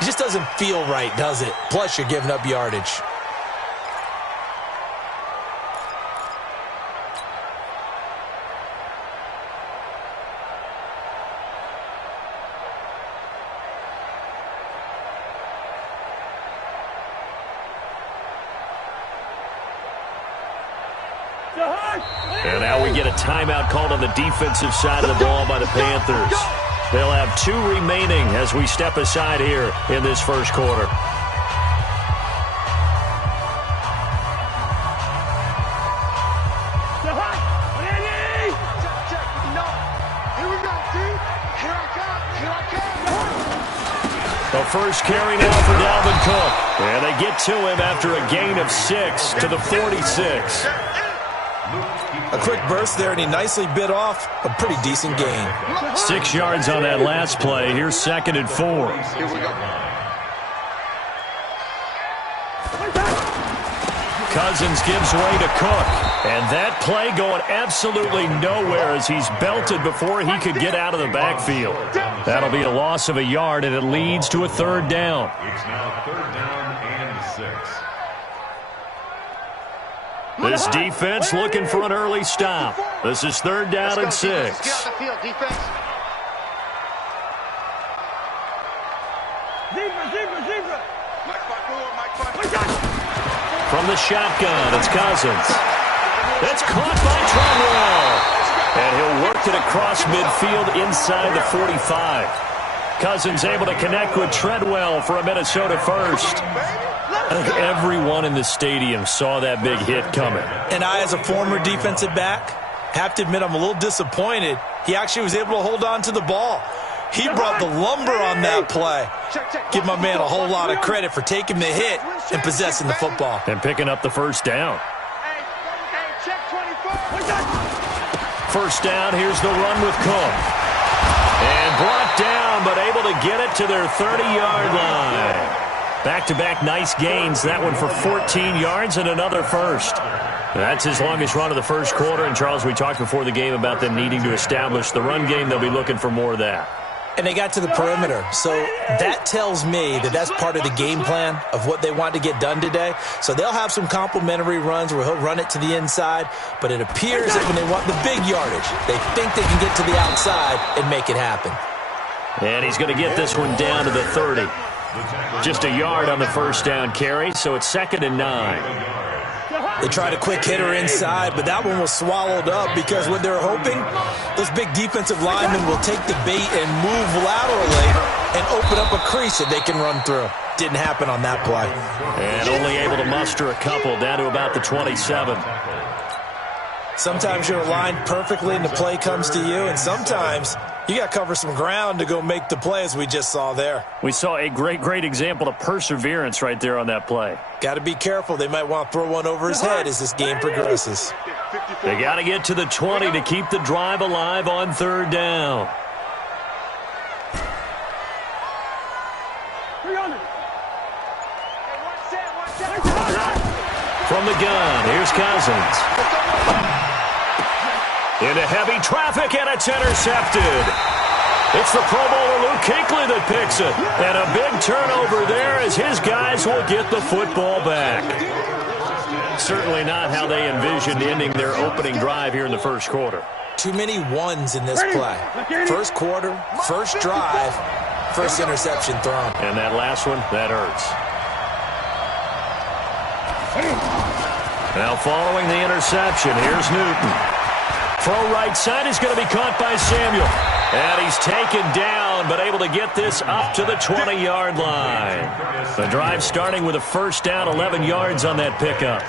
It just doesn't feel right, does it? Plus, you're giving up yardage. And now we get a timeout called on the defensive side of the ball by the Panthers. They'll have 2 remaining as we step aside here in this first quarter. The first carry now for Dalvin Cook. And they get to him after a gain of 6 to the 46. A quick burst there, and he nicely bit off a pretty decent gain. 6 yards on that last play. Here's 2nd and 4. Cousins gives way to Cook. And that play going absolutely nowhere as he's belted before he could get out of the backfield. That'll be a loss of a yard, and it leads to a 3rd down. It's now 3rd down and 6. This defense looking for an early stop. This is 3rd down and 6. Get off the field, defense. From the shotgun, it's Cousins. That's caught by Treadwell. And he'll work it across midfield inside the 45. Cousins able to connect with Treadwell for a Minnesota first. I think everyone in the stadium saw that big hit coming. And I, as a former defensive back, have to admit I'm a little disappointed. He actually was able to hold on to the ball. He brought the lumber on that play. Give my man a whole lot of credit for taking the hit and possessing the football. And picking up the first down. First down, here's the run with Cook. And brought down, but able to get it to their 30-yard line. Back-to-back nice gains, that one for 14 yards and another first. That's his longest run of the first quarter. And, Charles, we talked before the game about them needing to establish the run game. They'll be looking for more of that. And they got to the perimeter. So that tells me that that's part of the game plan of what they want to get done today. So they'll have some complimentary runs where he'll run it to the inside. But it appears that when they want the big yardage, they think they can get to the outside and make it happen. And he's going to get this one down to the 30. Just a yard on the first down carry, so it's 2nd and 9. They tried a quick hitter inside, but that one was swallowed up because what they're hoping, those big defensive linemen will take the bait and move laterally and open up a crease that they can run through. Didn't happen on that play. And only able to muster a couple down to about the 27. Sometimes you're aligned perfectly and the play comes to you, and sometimes you got to cover some ground to go make the play, as we just saw there. We saw a great example of perseverance right there on that play. Got to be careful. They might want to throw one over his head as this game progresses. They got to get to the 20 to keep the drive alive on 3rd down. From the gun, here's Cousins. Into heavy traffic, and it's intercepted. It's the Pro Bowler Luke Kuechly that picks it. And a big turnover there as his guys will get the football back. Certainly not how they envisioned ending their opening drive here in the first quarter. Too many ones in this play. First quarter, first drive, first interception thrown. And that last one, that hurts. Now following the interception, here's Newton. Throw right side is going to be caught by Samuel. And he's taken down, but able to get this up to the 20-yard line. The drive starting with a first down, 11 yards on that pickup.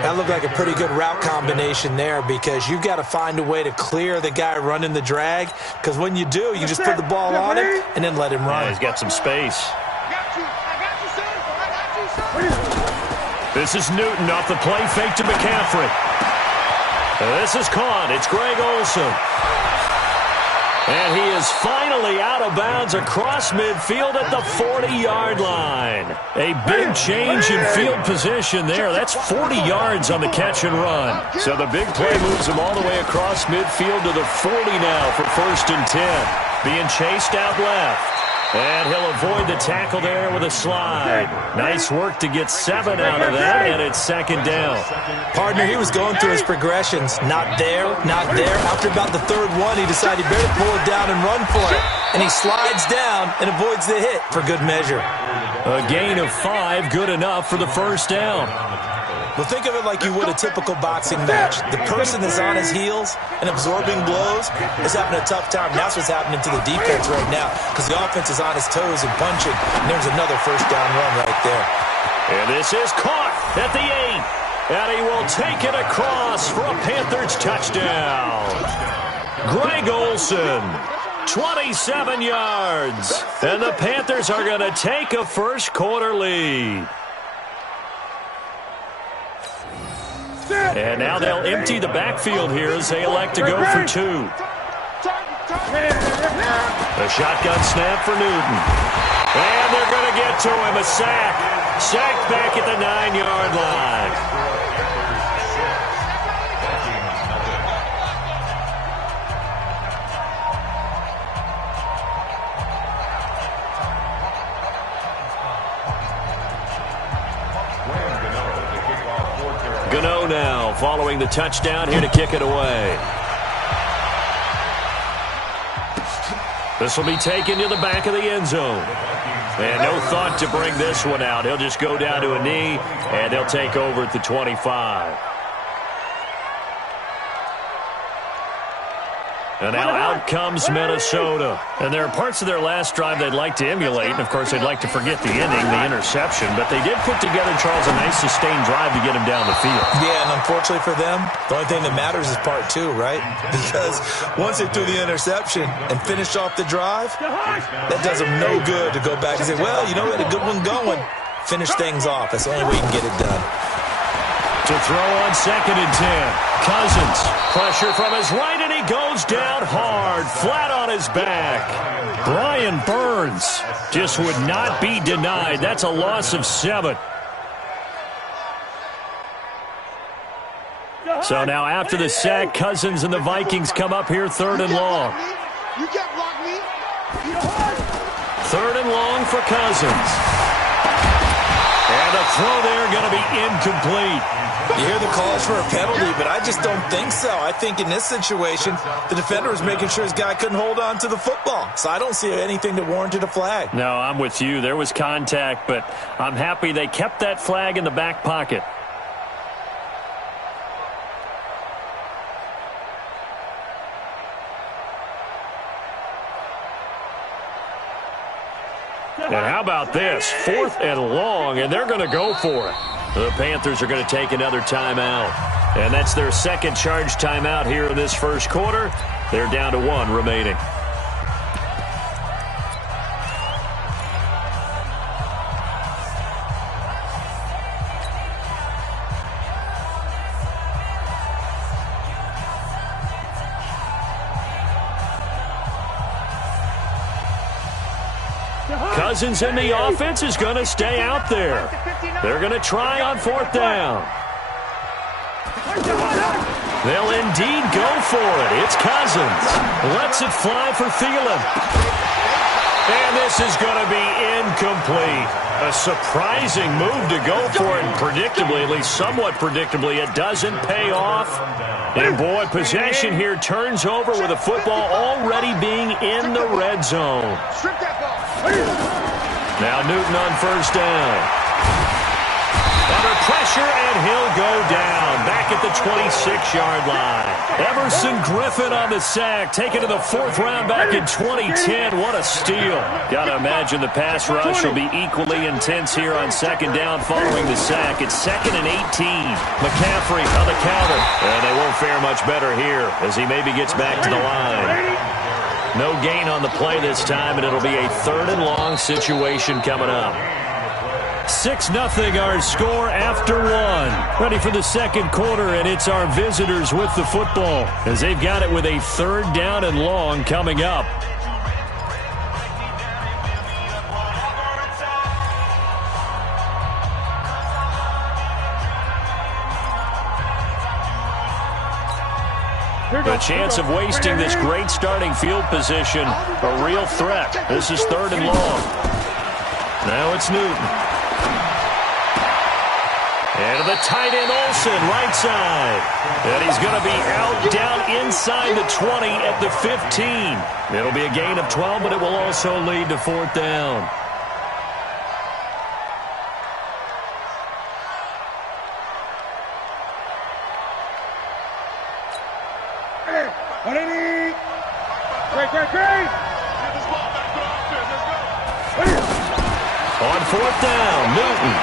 That looked like a pretty good route combination there because you've got to find a way to clear the guy running the drag, because when you do, you just put the ball on him and then let him run. Yeah, he's got some space. This is Newton off the play fake to McCaffrey. This is caught. It's Greg Olsen. And he is finally out of bounds across midfield at the 40-yard line. A big change in field position there. That's 40 yards on the catch and run. So the big play moves him all the way across midfield to the 40 now for 1st and 10. Being chased out left. And he'll avoid the tackle there with a slide. Nice work to get 7 out of that, and it's second down. Partner, he was going through his progressions. Not there, not there. After about the third one, he decided he better pull it down and run for it. And he slides down and avoids the hit for good measure. A gain of 5, good enough for the first down. Well, think of it like you would a typical boxing match. The person that's on his heels and absorbing blows is having a tough time. That's what's happening to the defense right now because the offense is on his toes and punching. And there's another first down run right there. And this is caught at the 8. And he will take it across for a Panthers touchdown. Greg Olsen, 27 yards. And the Panthers are going to take a first quarter lead. And now they'll empty the backfield here as they elect to go for 2. A shotgun snap for Newton. And they're going to get to him. A sack. Sacked back at the 9-yard line. Gano now following the touchdown here to kick it away. This will be taken to the back of the end zone. And no thought to bring this one out. He'll just go down to a knee, and they'll take over at the 25. And now out comes Minnesota. And there are parts of their last drive they'd like to emulate. And, of course, they'd like to forget the ending, the interception. But they did put together, Charles, a nice sustained drive to get him down the field. Yeah, and unfortunately for them, the only thing that matters is part 2, right? Because once they threw the interception and finished off the drive, that does them no good to go back and say, well, you know, we had a good one going. Finish things off. That's the only way you can get it done. To throw on 2nd and 10. Cousins, pressure from his right, and he goes down hard, flat on his back. Brian Burns just would not be denied. That's a loss of 7. So now after the sack, Cousins and the Vikings come up here 3rd and long. 3rd and long for Cousins. And the throw there going to be incomplete. You hear the calls for a penalty, but I just don't think so. I think in this situation, the defender was making sure his guy couldn't hold on to the football. So I don't see anything that warranted a flag. No, I'm with you. There was contact, but I'm happy they kept that flag in the back pocket. And how about this? 4th and long, and they're going to go for it. The Panthers are going to take another timeout. And that's their second charge timeout here in this first quarter. They're down to 1 remaining. Cousins in the offense is going to stay out there. They're going to try on 4th down. They'll indeed go for it. It's Cousins. Lets it fly for Thielen. And this is going to be incomplete. A surprising move to go for it. And predictably, at least somewhat predictably, it doesn't pay off. And boy, possession here turns over with the football already being in the red zone. Now Newton on 1st down. Under pressure, and he'll go down. Back at the 26-yard line. Everson Griffin on the sack. Taken to the 4th round back in 2010. What a steal. Got to imagine the pass rush will be equally intense here on 2nd down following the sack. It's 2nd and 18. McCaffrey on the counter. And they won't fare much better here as he maybe gets back to the line. No gain on the play this time, and it'll be a 3rd and long situation coming up. 6-0 our score after 1. Ready for the second quarter, and it's our visitors with the football as they've got it with a 3rd down and long coming up. The chance of wasting this great starting field position, a real threat. This is 3rd and long. Now it's Newton. And the tight end Olsen, right side. And he's going to be out down inside the 20 at the 15. It'll be a gain of 12, but it will also lead to 4th down. On 4th down, Newton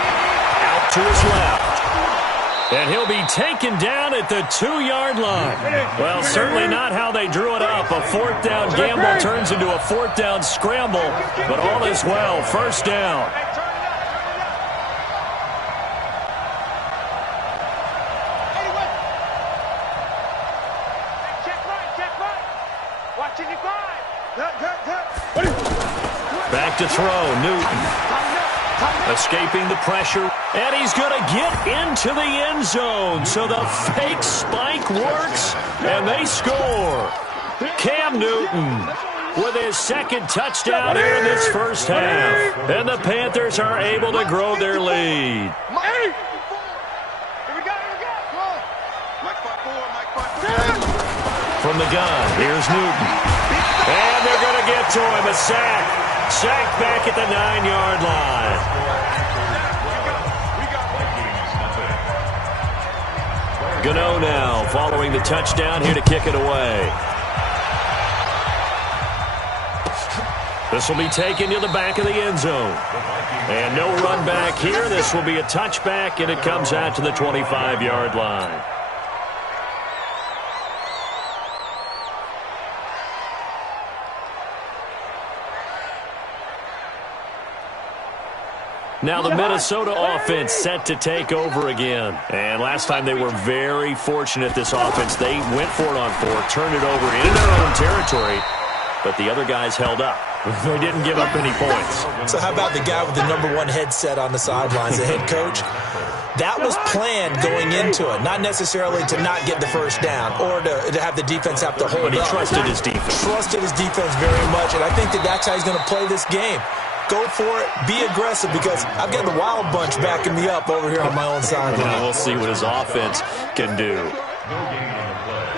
out to his left. And he'll be taken down at the 2-yard line. Well, certainly not how they drew it up. A 4th down gamble turns into a 4th down scramble, but all is well. 1st down. Back to throw, Newton. Escaping the pressure, and he's going to get into the end zone. So the fake spike works, and they score. Cam Newton with his 2nd touchdown here in this first half. And the Panthers are able to grow their lead. From the gun, here's Newton. And they're going to get to him, a sack. Sack back at the 9-yard line. Gano now following the touchdown here to kick it away. This will be taken to the back of the end zone. And no run back here. This will be a touchback, and it comes out to the 25-yard line. Now the Minnesota offense set to take over again. And last time they were very fortunate, this offense. They went for it on 4, turned it over in their own territory, but the other guys held up. They didn't give up any points. So how about the guy with the #1 headset on the sidelines, the head coach? That was planned going into it, not necessarily to not get the 1st down or to have the defense have to hold up. But he trusted his defense. Trusted his defense very much, and I think that's how he's going to play this game. Go for it. Be aggressive, because I've got the Wild Bunch backing me up over here on my own sideline. We'll see what his offense can do.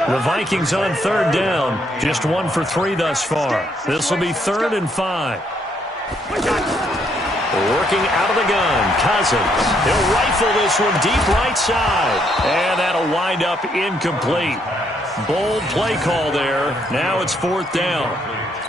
The Vikings on 3rd down. Just 1 for 3 thus far. This will be 3rd and 5. Working out of the gun, Cousins. He'll rifle this one deep right side. And that'll wind up incomplete. Bold play call there. Now it's 4th down.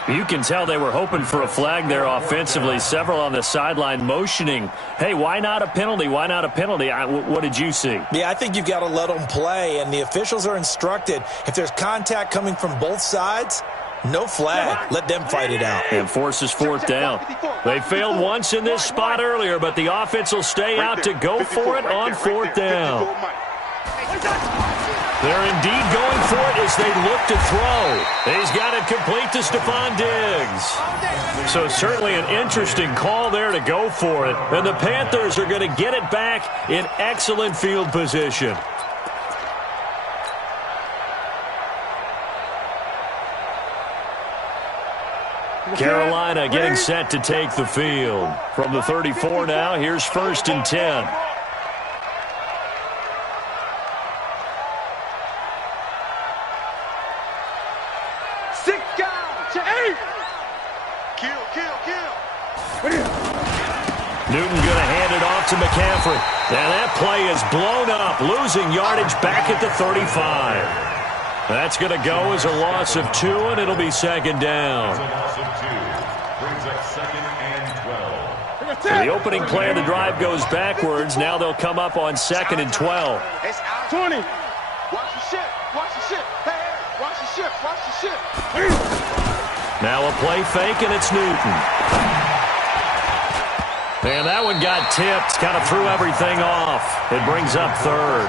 You can tell they were hoping for a flag there offensively. Several on the sideline motioning, hey, why not a penalty? Why not a penalty? What did you see? Yeah, I think you've got to let them play, and the officials are instructed. If there's contact coming from both sides, no flag. Let them fight it out. And forces 4th down. They failed once in this spot earlier, but the offense will stay out to go for it on 4th down. They're indeed going for it as they look to throw. He's got it complete to Stephon Diggs. So certainly an interesting call there to go for it. And the Panthers are going to get it back in excellent field position. Carolina getting set to take the field. From the 34 now, here's 1st and 10. Newton going to hand it off to McCaffrey. And that play is blown up, losing yardage back at the 35. That's going to go as a loss of 2, and it'll be 2nd down. So the opening play of the drive goes backwards. Now they'll come up on 2nd and 12. It's 20. Watch the ship. Watch the ship. Hey, watch the ship. Watch the ship. Now a play fake, and it's Newton. And that one got tipped. Kind of threw everything off. It brings up 3rd.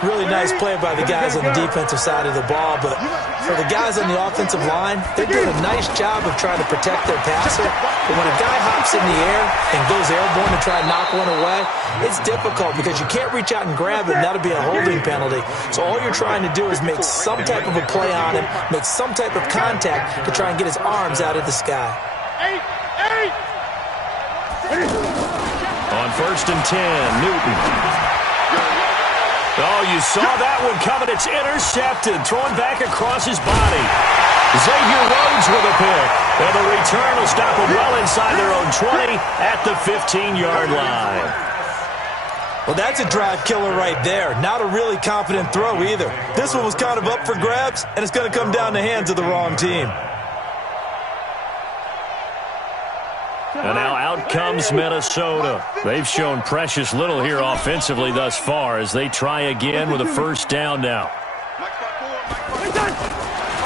Really nice play by the guys on the defensive side of the ball, but for the guys on the offensive line, they're doing a nice job of trying to protect their passer. But when a guy hops in the air and goes airborne to try and knock one away, it's difficult because you can't reach out and grab it, and that'll be a holding penalty. So all you're trying to do is make some type of a play on him, make some type of contact to try and get his arms out of the sky. On 1st and 10, Newton. Oh, you saw that one coming. It's intercepted, thrown back across his body. Xavier Rhodes with a pick. And the return will stop them well inside their own 20 at the 15-yard line. Well, that's a drive killer right there. Not a really confident throw either. This one was kind of up for grabs, and it's going to come down the hands of the wrong team. And now out comes Minnesota. They've shown precious little here offensively thus far as they try again with a first down now.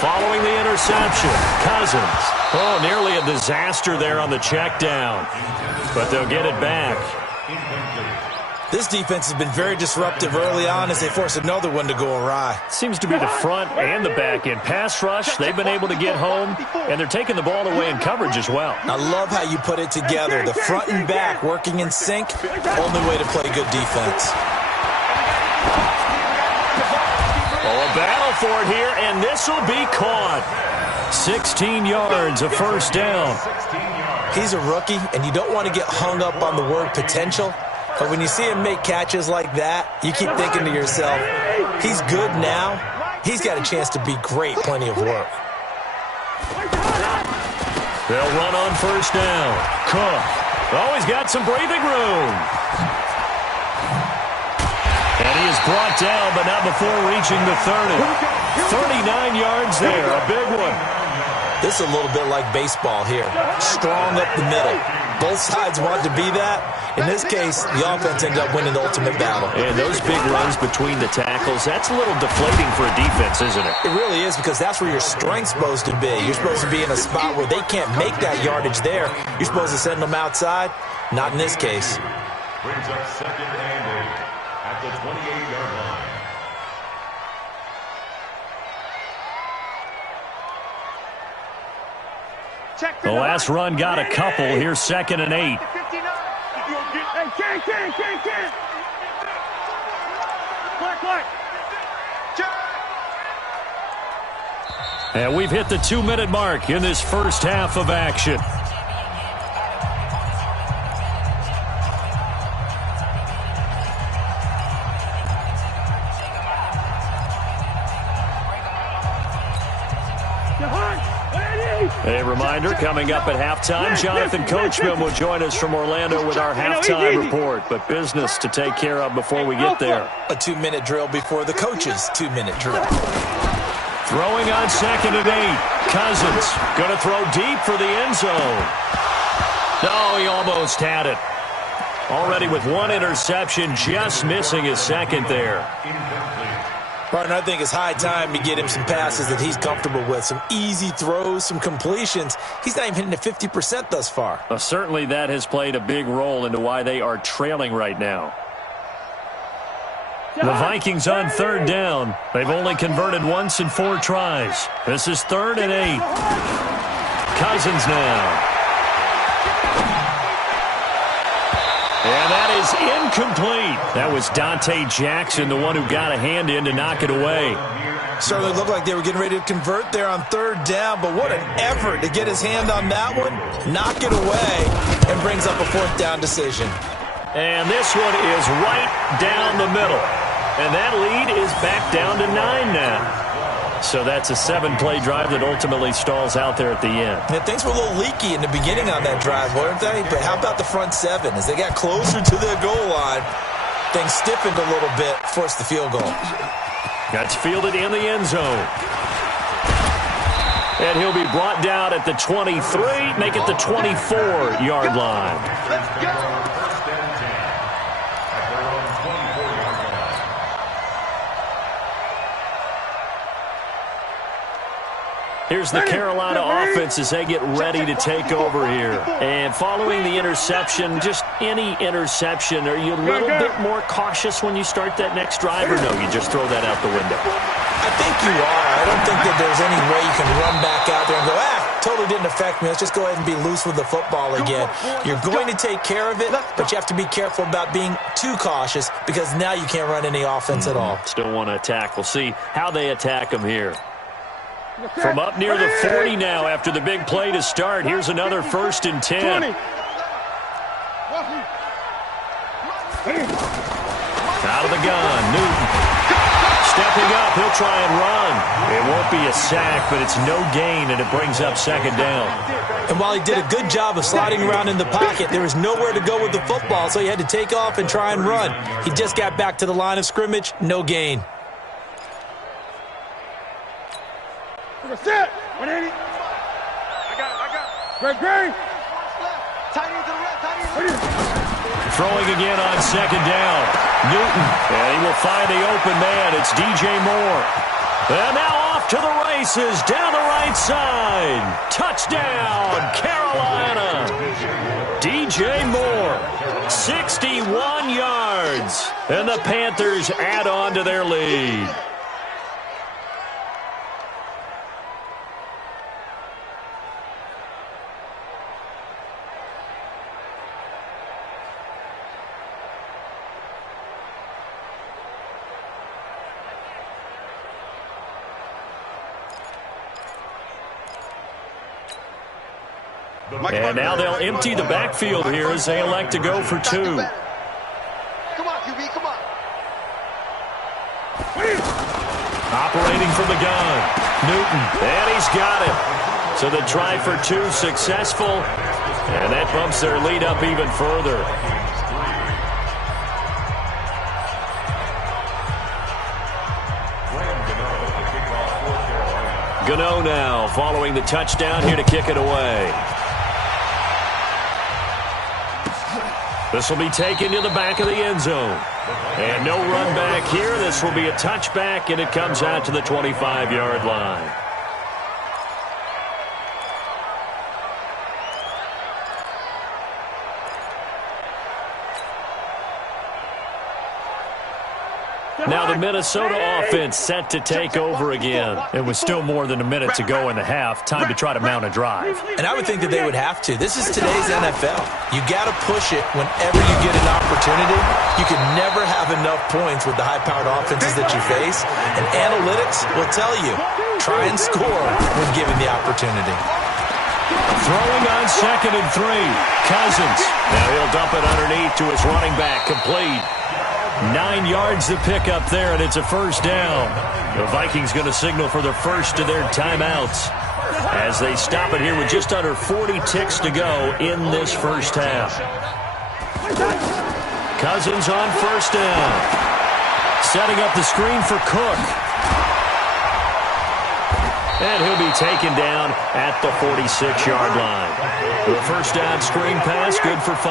Following the interception, Cousins. Oh, nearly a disaster there on the check down. But they'll get it back. This defense has been very disruptive early on as they force another one to go awry. Seems to be the front and the back end. Pass rush, they've been able to get home, and they're taking the ball away in coverage as well. I love how you put it together. The front and back working in sync, only way to play good defense. Oh, a battle for it here, and this will be caught. 16 yards, a first down. He's a rookie, and you don't want to get hung up on the word potential. But when you see him make catches like that, you keep thinking to yourself, he's good now. He's got a chance to be great, plenty of work. They'll run on first down. Cook. Oh, he's got some breathing room. And he is brought down, but not before reaching the 30. 39 yards there, a big one. This is a little bit like baseball here. Strong up the middle. Both sides want to be that. In this case, the offense ended up winning the ultimate battle. And those big runs between the tackles, that's a little deflating for a defense, isn't it? It really is, because that's where your strength's supposed to be. You're supposed to be in a spot where they can't make that yardage there. You're supposed to send them outside. Not in this case. Brings up 2nd and 8 at the 28-yard line. The last run got a couple. Here's 2nd and 8. And we've hit the 2-minute mark in this first half of action. A reminder, coming up at halftime, Jonathan Coachman will join us from Orlando with our halftime report. But business to take care of before we get there. A 2-minute drill before the coach's 2-minute drill. Throwing on 2nd and 8. Cousins going to throw deep for the end zone. No, he almost had it. Already with one interception, just missing his second there. Partner, I think it's high time to get him some passes that he's comfortable with. Some easy throws, some completions. He's not even hitting at 50% thus far. Certainly that has played a big role into why they are trailing right now. The Vikings on 3rd down. They've only converted once in 4 tries. This is 3rd and 8. Cousins now. And that is incomplete. That was Dante Jackson, the one who got a hand in to knock it away. Certainly looked like they were getting ready to convert there on 3rd down, but what an effort to get his hand on that one, knock it away, and brings up a 4th down decision. And this one is right down the middle. And that lead is back down to 9 now. So that's a 7-play drive that ultimately stalls out there at the end. Yeah, things were a little leaky in the beginning on that drive, weren't they? But how about the front 7? As they got closer to their goal line, things stiffened a little bit, forced the field goal. That's fielded in the end zone. And he'll be brought down at the 23, make it the 24-yard line. Let's go. 1st and 10 at their own 24-yard line. Here's the Carolina offense as they get ready to take over here. And following the interception, just any interception, are you a little bit more cautious when you start that next drive, or no, you just throw that out the window? I think you are. I don't think that there's any way you can run back out there and go, totally didn't affect me. Let's just go ahead and be loose with the football again. You're going to take care of it, but you have to be careful about being too cautious because now you can't run any offense at all. Still want to attack. We'll see how they attack them here. From up near the 40 now after the big play to start. Here's another 1st and 10. Out of the gun, Newton. Stepping up, he'll try and run. It won't be a sack, but it's no gain, and it brings up 2nd down. And while he did a good job of sliding around in the pocket, there was nowhere to go with the football, so he had to take off and try and run. He just got back to the line of scrimmage, no gain. Sit. 180. I got it. Great. Tight end to the left. Throwing again on 2nd down. Newton, and he will find the open man. It's DJ Moore. And now off to the races down the right side. Touchdown, Carolina. DJ Moore, 61 yards. And the Panthers add on to their lead. And now they'll empty the backfield here as they elect to go for 2. Come on, QB, come on. Operating from the gun, Newton, and he's got it. So the try for 2 successful, and that bumps their lead up even further. Gano now following the touchdown here to kick it away. This will be taken to the back of the end zone. And no run back here. This will be a touchback, and it comes out to the 25-yard line. Now the Minnesota offense set to take over again. It was still more than a minute to go in the half. Time to try to mount a drive. And I would think that they would have to. This is today's NFL. You got to push it whenever you get an opportunity. You can never have enough points with the high-powered offenses that you face. And analytics will tell you, try and score when given the opportunity. Throwing on 2nd and 3. Cousins. Now he'll dump it underneath to his running back. Complete. 9 yards to pick up there, and it's a 1st down. The Vikings going to signal for the first of their timeouts as they stop it here with just under 40 ticks to go in this first half. Cousins on 1st down. Setting up the screen for Cook. And he'll be taken down at the 46-yard line. The 1st down screen pass, good for 5.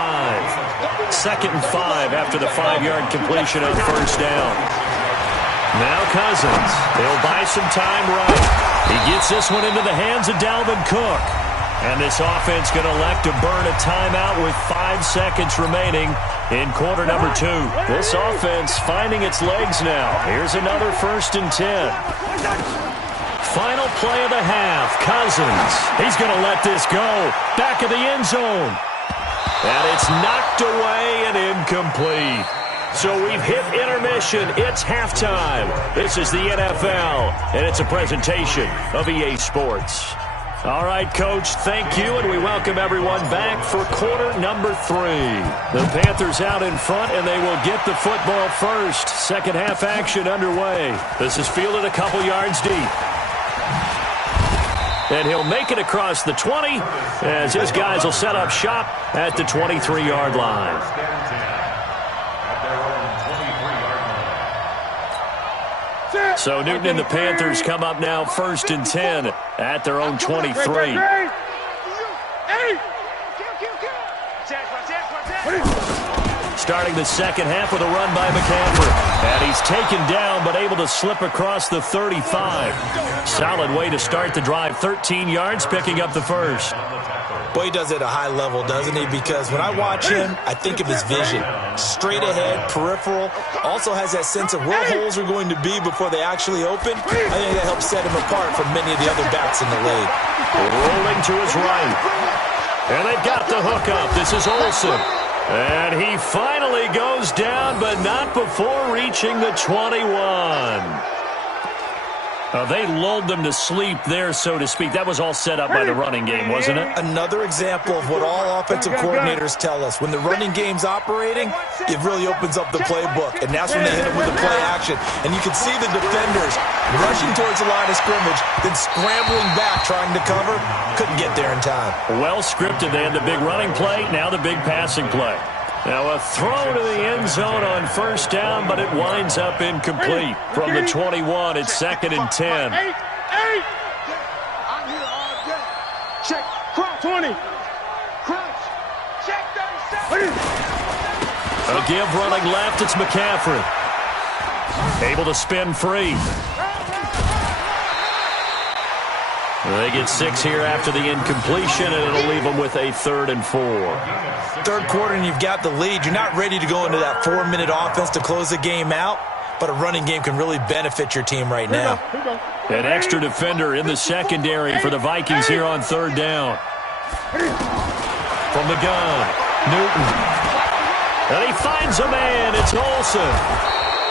2nd and 5 after the 5-yard completion on 1st down. Now Cousins. He'll buy some time right. He gets this one into the hands of Dalvin Cook. And this offense going to elect to burn a timeout with 5 seconds remaining in quarter number 2. This offense finding its legs now. Here's another 1st and 10. Final play of the half. Cousins. He's going to let this go. Back of the end zone. And it's knocked away and incomplete. So we've hit intermission. It's halftime. This is the NFL, and it's a presentation of EA Sports. All right, Coach, thank you, and we welcome everyone back for quarter number 3. The Panthers out in front, and they will get the football first. Second half action underway. This is fielded a couple yards deep. And he'll make it across the 20 as his guys will set up shop at the 23-yard line. So Newton and the Panthers come up now 1st and 10 at their own 23. Starting the second half with a run by McCaffrey. And he's taken down but able to slip across the 35. Solid way to start the drive. 13 yards, picking up the first. Boy, he does it at a high level, doesn't he? Because when I watch him, I think of his vision. Straight ahead, peripheral. Also has that sense of where holes are going to be before they actually open. I think that helps set him apart from many of the other backs in the league. Rolling to his right. And they've got the hook up. This is Olsen. And he finally goes down, but not before reaching the 21. They lulled them to sleep there, so to speak. That was all set up by the running game, wasn't it? Another example of what all offensive coordinators tell us. When the running game's operating, it really opens up the playbook. And that's when they hit it with the play action. And you can see the defenders rushing towards the line of scrimmage, then scrambling back, trying to cover. Couldn't get there in time. Well scripted. They had the big running play, now the big passing play. Now a throw to the end zone on first down, but it winds up incomplete. From the 21, it's 2nd and 10. I'm here all day. Check. Crouch. 20. Crouch. Check 37. A give running left. It's McCaffrey. Able to spin free. They get 6 here after the incompletion, and it'll leave them with a 3rd and 4. Third quarter, and you've got the lead. You're not ready to go into that 4-minute offense to close the game out, but a running game can really benefit your team right now. An extra defender in the secondary for the Vikings here on 3rd down. From the gun, Newton. And he finds a man. It's Olsen.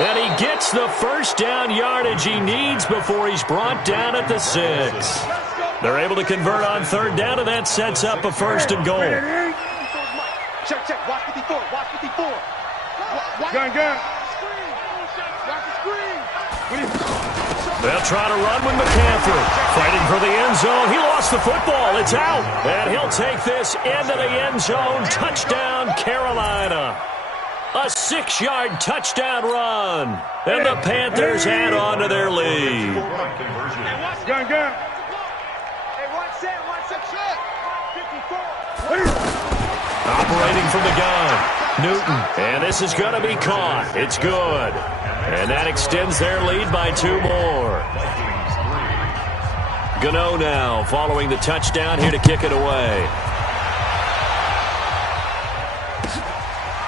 And he gets the first down yardage he needs before he's brought down at the 6. They're able to convert on 3rd down, and that sets up a 1st and goal. Check. Watch 54. Watch 54. Gun. Watch the screen. They'll try to run with McCaffrey. Fighting for the end zone. He lost the football. It's out. And he'll take this into the end zone. Touchdown, Carolina. A 6-yard touchdown run. And the Panthers add on to their lead. Gun. Hey, one set. 54. Operating from the gun, Newton. And this is going to be caught. It's good. And that extends their lead by 2 more. Gano now following the touchdown here to kick it away.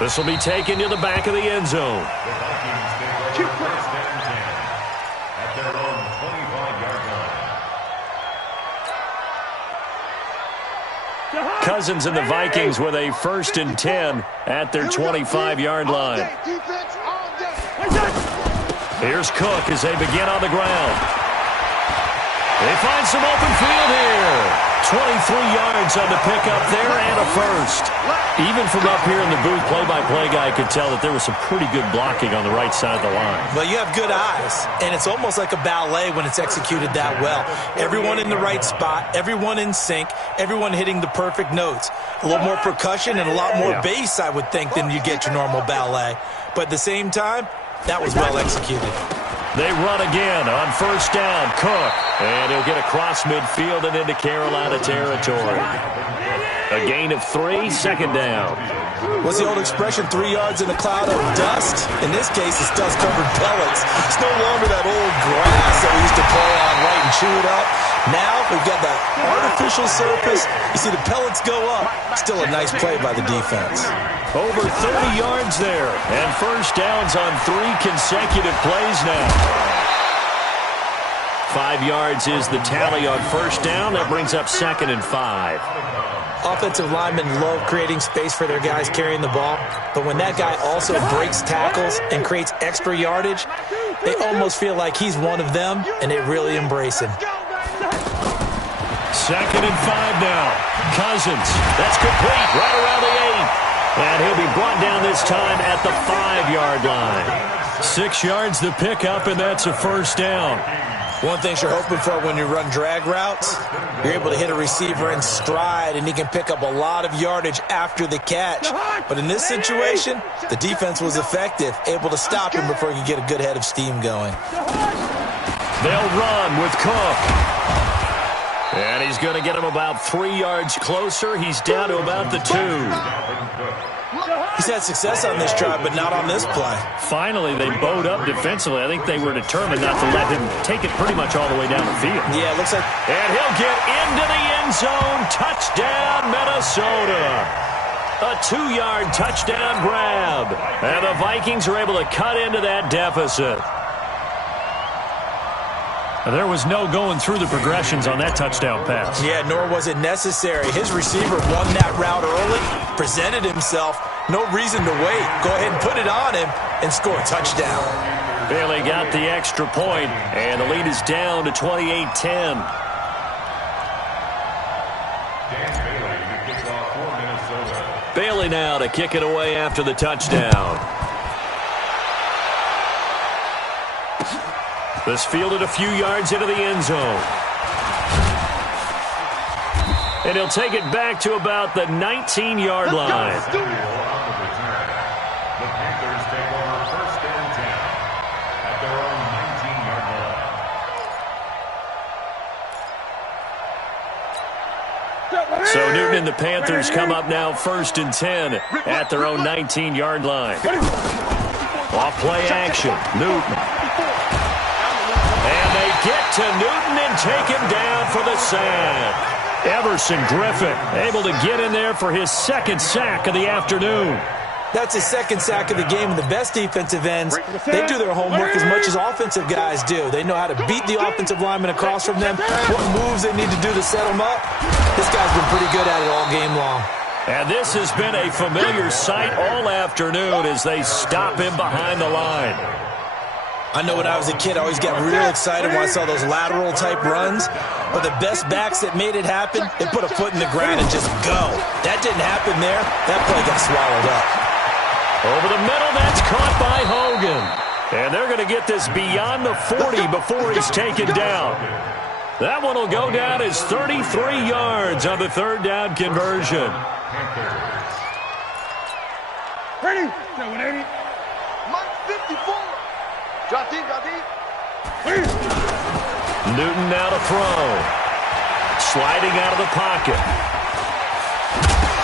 This will be taken to the back of the end zone. Cousins and the Vikings with a 1st and 10 at their 25-yard line. Here's Cook as they begin on the ground. They find some open field here. 23 yards on the pickup there and a 1st. Even from up here in the booth, play-by-play guy could tell that there was some pretty good blocking on the right side of the line. Well, you have good eyes, and it's almost like a ballet when it's executed that well. Everyone in the right spot, everyone in sync, everyone hitting the perfect notes. A little more percussion and a lot more bass, I would think, than you get your normal ballet. But at the same time, that was well executed. They run again on first down. Cook. And he'll get across midfield and into Carolina territory. A gain of 3, 2nd down. What's the old expression, 3 yards in a cloud of dust? In this case, it's dust-covered pellets. It's no longer that old grass that we used to play on, right, and chew it up. Now we've got that artificial surface. You see the pellets go up. Still a nice play by the defense. Over 30 yards there. And first downs on 3 consecutive plays now. 5 yards is the tally on first down. That brings up 2nd and 5. Offensive linemen love creating space for their guys carrying the ball, but when that guy also breaks tackles and creates extra yardage, they almost feel like he's one of them, and they really embrace him. 2nd and 5 now. Cousins. That's complete right around the 8. And he'll be brought down this time at the 5-yard line. 6 yards to pick up, and that's a first down. One thing you're hoping for when you run drag routes, you're able to hit a receiver in stride, and he can pick up a lot of yardage after the catch. But in this situation, the defense was effective, able to stop him before he could get a good head of steam going. They'll run with Cook. And he's going to get him about 3 yards closer. He's down to about the 2. He's had success on this drive, but not on this play. Finally, they bowed up defensively. I think they were determined not to let him take it pretty much all the way down the field. Yeah, it looks like... And he'll get into the end zone. Touchdown, Minnesota. A 2-yard touchdown grab. And the Vikings are able to cut into that deficit. There was no going through the progressions on that touchdown pass. Yeah, nor was it necessary. His receiver won that route early, presented himself. No reason to wait. Go ahead and put it on him and score a touchdown. Bailey got the extra point, and the lead is down to 28-10. Bailey now to kick it away after the touchdown. This fielded a few yards into the end zone. And he'll take it back to about the 19-yard line. The Panthers take over first and 10 at their own 19-yard line. So Newton and the Panthers come up now first and 10 at their own 19-yard line. Off play action. Newton. And they get to Newton and take him down for the sack. Everson Griffin able to get in there for his second sack of the afternoon. That's his second sack of the game. And the best defensive ends, they do their homework as much as offensive guys do. They know how to beat the offensive lineman across from them, what moves they need to do to set them up. This guy's been pretty good at it all game long. And this has been a familiar sight all afternoon as they stop him behind the line. I know when I was a kid, I always got real excited when I saw those lateral-type runs. But the best backs that made it happen, they put a foot in the ground and just go. That didn't happen there. That play got swallowed up. Over the middle, that's caught by Hogan. And they're going to get this beyond the 40 before he's taken down. That one will go down as 33 yards on the third down conversion. Ready? 180. Mike 54. Drop deep, drop deep. Newton now to throw. Sliding out of the pocket.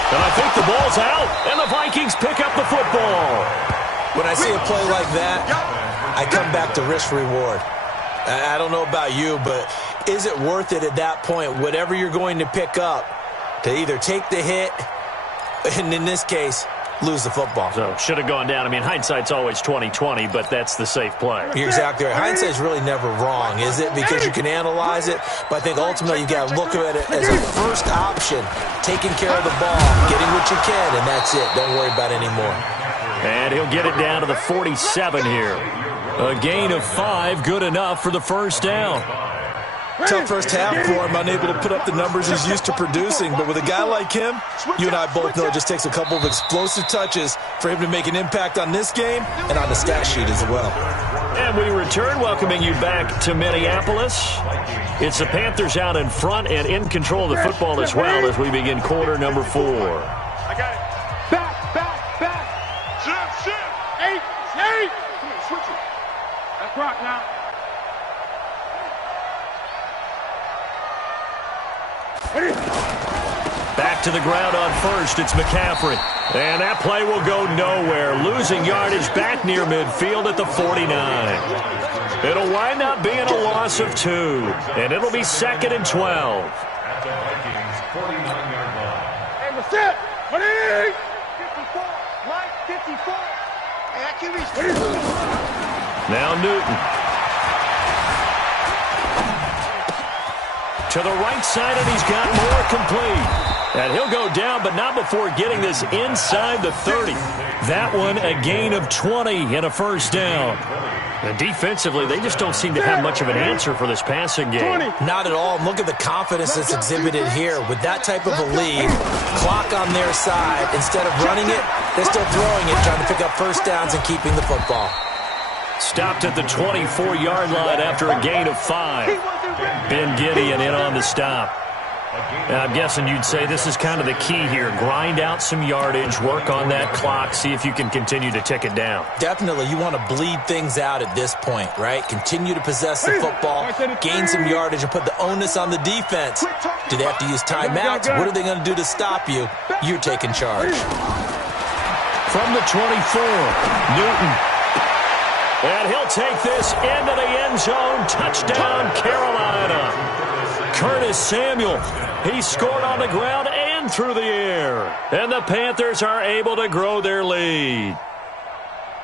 And I think the ball's out, and the Vikings pick up the football. When I see a play like that, I come back to risk-reward. I don't know about you, but is it worth it at that point, whatever you're going to pick up, to either take the hit, and in this case, lose the football? So, should have gone down. I mean, hindsight's always 20/20, but that's the safe play. You're exactly right. Hindsight's really never wrong, is it? Because you can analyze it, but I think ultimately you got to look at it as a first option, taking care of the ball, getting what you can, and that's it. Don't worry about it anymore. And he'll get it down to the 47 here. A gain of 5, good enough for the first down. Tough first half for him, unable to put up the numbers he's used to producing. But with a guy like him, you and I both know it just takes a couple of explosive touches for him to make an impact on this game and on the stat sheet as well. And we return, welcoming you back to Minneapolis. It's the Panthers out in front and in control of the football as well as we begin quarter number 4. I got it. Back, back, back. Shift. 8. Come on, switch it. That's rock now. Back to the ground on first, it's McCaffrey. And that play will go nowhere. Losing yardage back near midfield at the 49. It'll wind up being a loss of 2. And it'll be 2nd and 12. At the Vikings' 49-yard line. Hey, what's that? 180. 54. Mike, 54. Hey, I can't reach. Now Newton. To the right side, and he's got more complete. And he'll go down, but not before getting this inside the 30. That one, a gain of 20 and a first down. And defensively, they just don't seem to have much of an answer for this passing game. Not at all. And look at the confidence that's exhibited here. With that type of a lead, clock on their side, instead of running it, they're still throwing it, trying to pick up first downs and keeping the football. Stopped at the 24-yard line after a gain of 5. Ben Gideon in on the stop. I'm guessing you'd say this is kind of the key here. Grind out some yardage, work on that clock, see if you can continue to tick it down. Definitely, you want to bleed things out at this point, right? Continue to possess the football, gain some yardage, and put the onus on the defense. Do they have to use timeouts? What are they going to do to stop you? You're taking charge. From the 24, Newton. And he'll take this into the end zone. Touchdown, Carolina. Curtis Samuel, he scored on the ground and through the air. And the Panthers are able to grow their lead.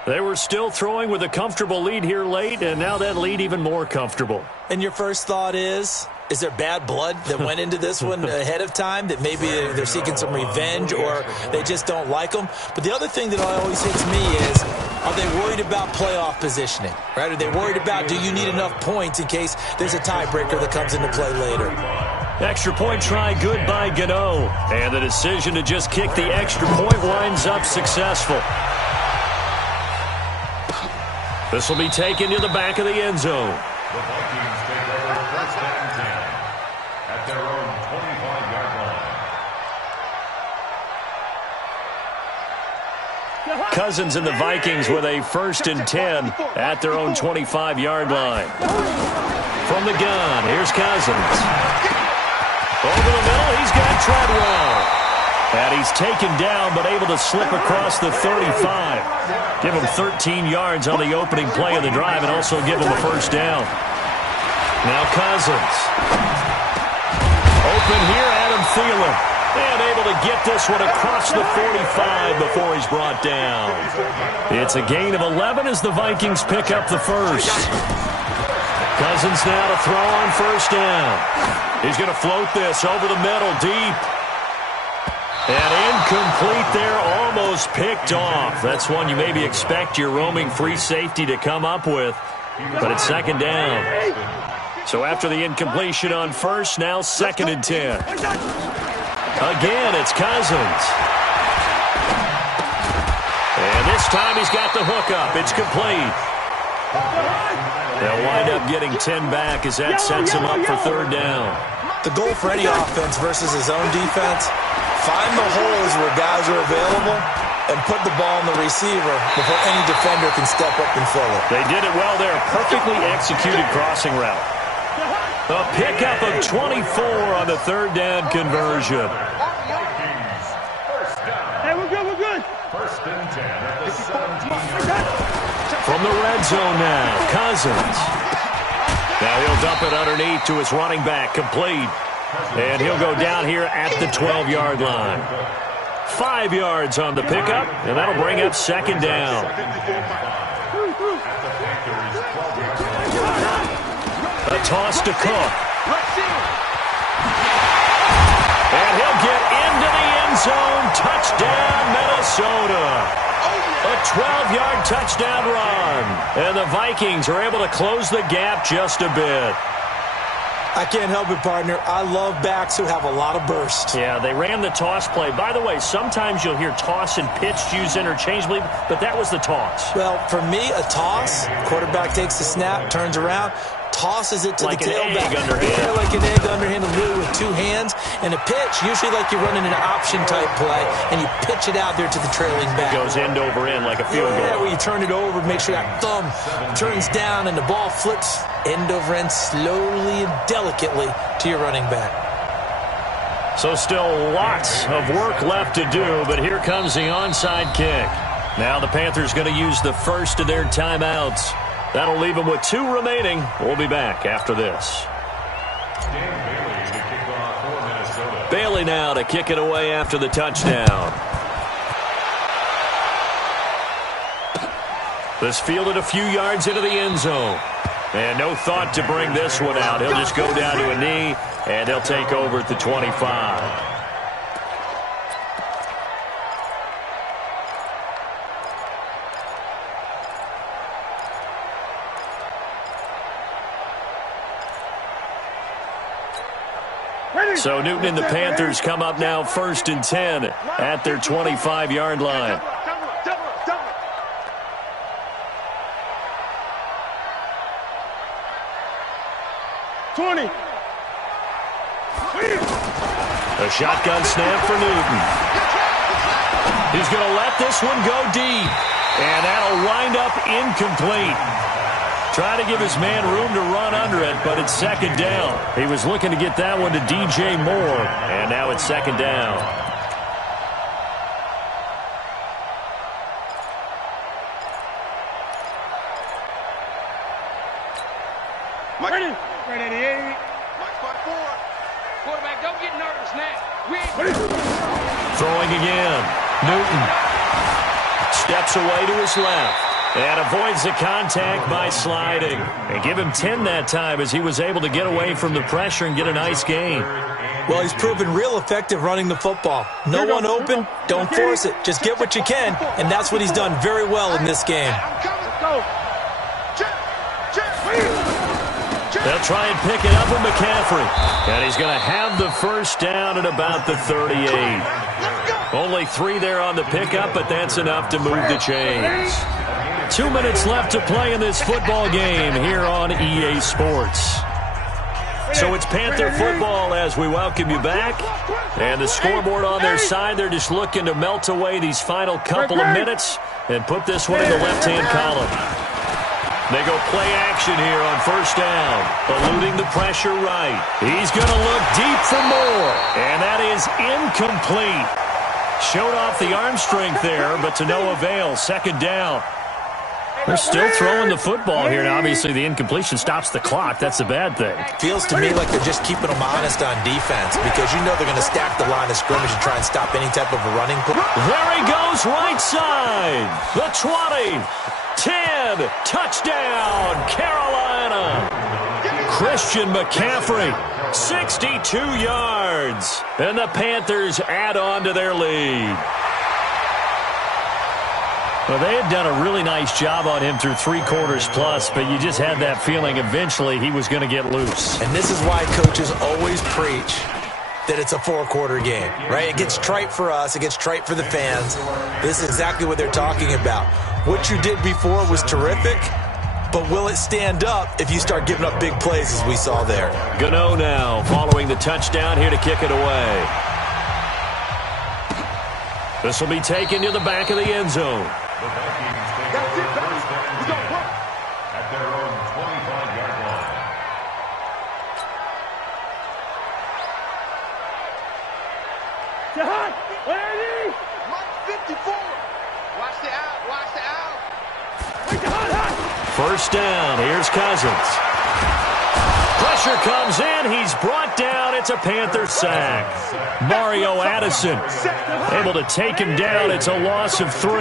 They were still throwing with a comfortable lead here late, and now that lead even more comfortable. And your first thought is there bad blood that went into this one ahead of time, that maybe they're seeking some revenge or they just don't like them? But the other thing that always hits me is, are they worried about playoff positioning, right? Are they worried about, do you need enough points in case there's a tiebreaker that comes into play later? Extra point try good by Gano. And the decision to just kick the extra point winds up successful. This will be taken to the back of the end zone. The Vikings take over first and 10 at their own 25-yard line. Cousins and the Vikings with a 1st and 10 at their own 25-yard line. From the gun, here's Cousins. Over the middle, he's got Treadwell. And he's taken down, but able to slip across the 35. Give him 13 yards on the opening play of the drive and also give him a first down. Now Cousins. Open here, Adam Thielen. And able to get this one across the 45 before he's brought down. It's a gain of 11 as the Vikings pick up the first. Cousins now to throw on first down. He's going to float this over the middle, deep. And incomplete there, almost picked off. That's one you maybe expect your roaming free safety to come up with. But it's second down. So after the incompletion on first, now 2nd and 10. Again, it's Cousins. And this time he's got the hook up. It's complete. They'll wind up getting 10 back as that sets him up for 3rd down. The goal for any offense versus his own defense, find the holes where guys are available and put the ball in the receiver before any defender can step up and fill it. They did it well there. Perfectly executed crossing route. A pickup of 24 on the 3rd down conversion. Hey, we're good. 1st and 10 at the 17-yard line. From the red zone now, Cousins. Now he'll dump it underneath to his running back, complete. And he'll go down here at the 12-yard line. 5 yards on the pickup, and that'll bring up 2nd down. A toss to Cook. And he'll get into the end zone. Touchdown, Minnesota. A 12-yard touchdown run. And the Vikings are able to close the gap just a bit. I can't help it, partner. I love backs who have a lot of burst. Yeah, they ran the toss play. By the way, sometimes you'll hear toss and pitch used interchangeably, but that was the toss. Well, for me, a toss, quarterback takes the snap, turns around, tosses it to like the tailback. Yeah, like an egg underhand with 2 hands. And a pitch, usually like you're running an option-type play, and you pitch it out there to the trailing back. It goes end over end like a field goal. Yeah, where you turn it over, make sure that thumb turns down, and the ball flips end over end slowly and delicately to your running back. So still lots of work left to do, but here comes the onside kick. Now the Panthers going to use the first of their timeouts. That'll leave them with 2 remaining. We'll be back after this. Bailey now to kick it away after the touchdown. This fielded a few yards into the end zone. And no thought to bring this one out. He'll just go down to a knee, and he'll take over at the 25. So Newton and the Panthers come up now 1st and 10 at their 25-yard line. A shotgun snap for Newton. He's going to let this one go deep. And that'll wind up incomplete. Try to give his man room to run under it, but it's 2nd down. He was looking to get that one to DJ Moore, and now it's 2nd down. Ready. 88. Mike spot 4. Quarterback, don't get nervous now. Throwing again. Newton steps away to his left. And avoids the contact by sliding. And give him 10 that time as he was able to get away from the pressure and get a nice gain. Well, he's proven real effective running the football. No one open, don't force it. Just get what you can, and that's what he's done very well in this game. They'll try and pick it up with McCaffrey. And he's going to have the first down at about the 38. Only 3 there on the pickup, but that's enough to move the chains. 2 minutes left to play in this football game here on EA Sports. So it's Panther football as we welcome you back. And the scoreboard on their side, they're just looking to melt away these final couple of minutes and put this one in the left-hand column. They go play action here on first down, eluding the pressure right. He's going to look deep for more, and that is incomplete. Showed off the arm strength there, but to no avail. Second down. They're still throwing the football here, and obviously the incompletion stops the clock. That's a bad thing. Feels to me like they're just keeping them honest on defense because you know they're going to stack the line of scrimmage and try and stop any type of a running play. There he goes, right side. The 20, 10, touchdown, Carolina. Christian McCaffrey, 62 yards. And the Panthers add on to their lead. Well, they had done a really nice job on him through 3 quarters plus, but you just had that feeling eventually he was going to get loose. And this is why coaches always preach that it's a 4-quarter game, right? It gets trite for us. It gets trite for the fans. This is exactly what they're talking about. What you did before was terrific, but will it stand up if you start giving up big plays as we saw there? Gano now following the touchdown here to kick it away. This will be taken to the back of the end zone. The Vikings take over first and 10 at their own 25-yard line. Jahan, ready? Mike 54. Watch the out, watch the out. First down, here's Cousins. Pressure comes in, he's brought down, it's a Panther sack. Mario Addison able to take him down, it's a loss of 3.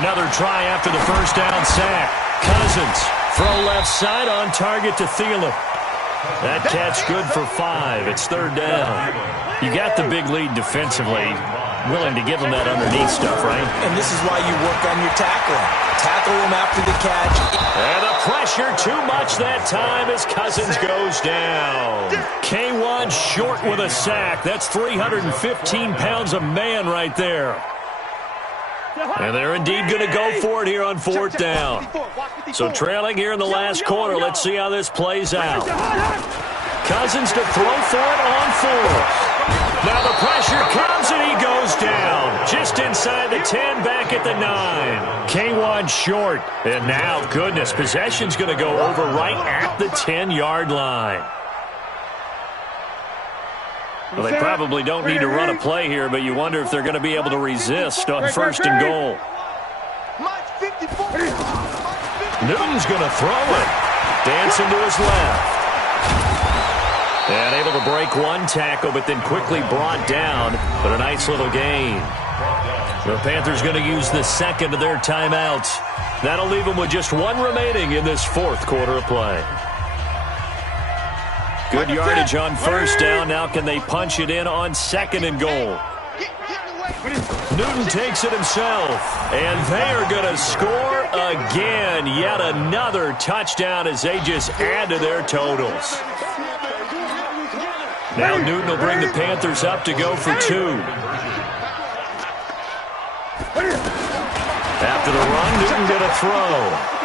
Another try after the first down sack. Cousins, throw left side on target to Thielen. That catch good for 5, it's third down. You got the big lead defensively, willing to give him that underneath stuff, right? And this is why you work on your tackling. Tackle him after the catch. And the pressure too much that time as Cousins goes down. K1 short with a sack. That's 315 pounds a man right there. And they're indeed going to go for it here on fourth down. So trailing here in the last quarter. Let's see how this plays out. Cousins to throw for it on 4. Now the pressure comes and he goes down. Just inside the 10, back at the 9. K1 short. And now, goodness, possession's going to go over right at the 10-yard line. Well, they probably don't need to run a play here, but you wonder if they're going to be able to resist on first and goal. Newton's going to throw it. Dancing to his left. And able to break one tackle, but then quickly brought down. But a nice little gain. The Panthers going to use the second of their timeouts. That'll leave them with just 1 remaining in this fourth quarter of play. Good yardage on first down. Now can they punch it in on second and goal? Newton takes it himself. And they are going to score again. Yet another touchdown as they just add to their totals. Now Newton will bring the Panthers up to go for 2. After the run, Newton going to throw.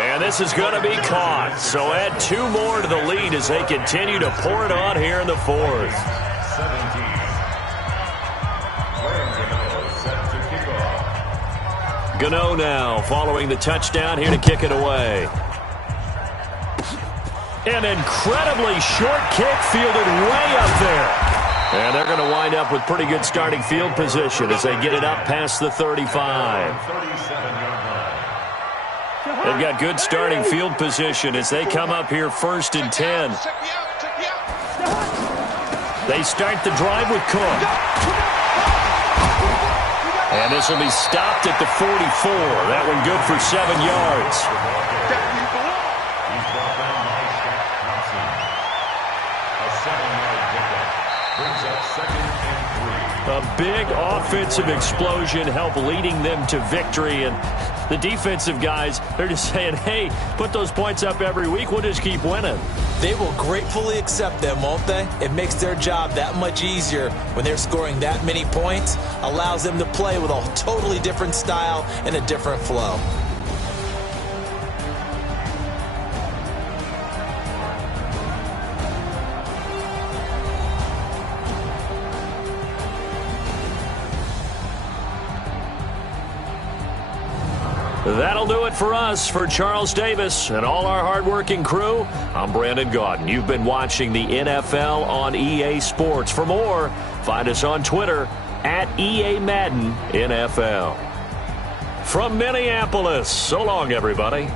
And this is going to be caught. So add 2 more to the lead as they continue to pour it on here in the fourth. 17. Gano now following the touchdown here to kick it away. An incredibly short kick fielded way up there. And they're going to wind up with pretty good starting field position as they get it up past the 35. They've got good starting field position as they come up here first and 10. They start the drive with Cook. And this will be stopped at the 44. That one good for 7 yards. He's brought down by Shaq Thompson. A 7-yard pickup brings up 2nd and 3. A big offensive explosion helped leading them to victory. And the defensive guys, they're just saying, hey, put those points up every week. We'll just keep winning. They will gratefully accept them, won't they? It makes their job that much easier when they're scoring that many points. Allows them to play with a totally different style and a different flow. That'll do it for us. For Charles Davis and all our hardworking crew, I'm Brandon Gaudin. You've been watching the NFL on EA Sports. For more, find us on Twitter at EA Madden NFL. From Minneapolis, so long, everybody.